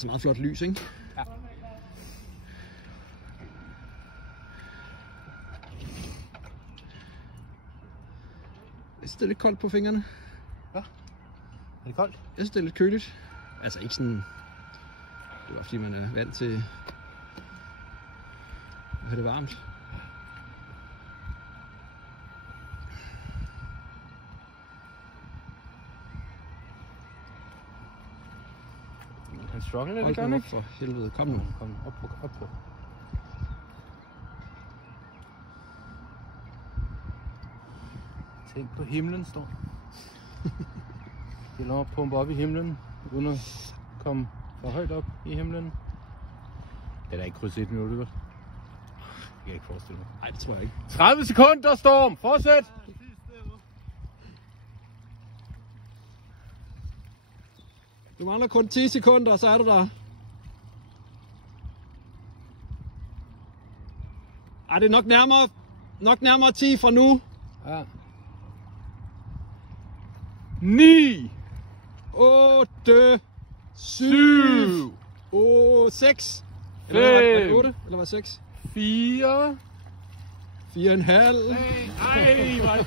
Altså meget flot lys, ikke? Ja. Jeg synes, det er lidt koldt på fingrene. Ja. Er det koldt? Jeg synes, det er lidt køligt. Altså ikke sådan... Det er fordi, man er vant til at have det varmt. Han struggler lidt, Hold gør han nu op ikke? for helvede. Kom nu. Kom op på. Tænk på himlen, står. Det er lov at pumpe op i himlen, uden at komme for højt op i himlen. Det er da ikke krydset 1 minut, vel? Det kan jeg ikke forestille mig. Nej, det tror jeg ikke. 30 sekunder, Storm! Fortsæt! Du mangler kun 10 sekunder, og så er du der. Ej, det er nok nærmere 10 fra nu. Ja. 9! 8, 7! 6. 5! Eller var det 8? Eller var det 6? 4! 4,5. Ej, hvor er det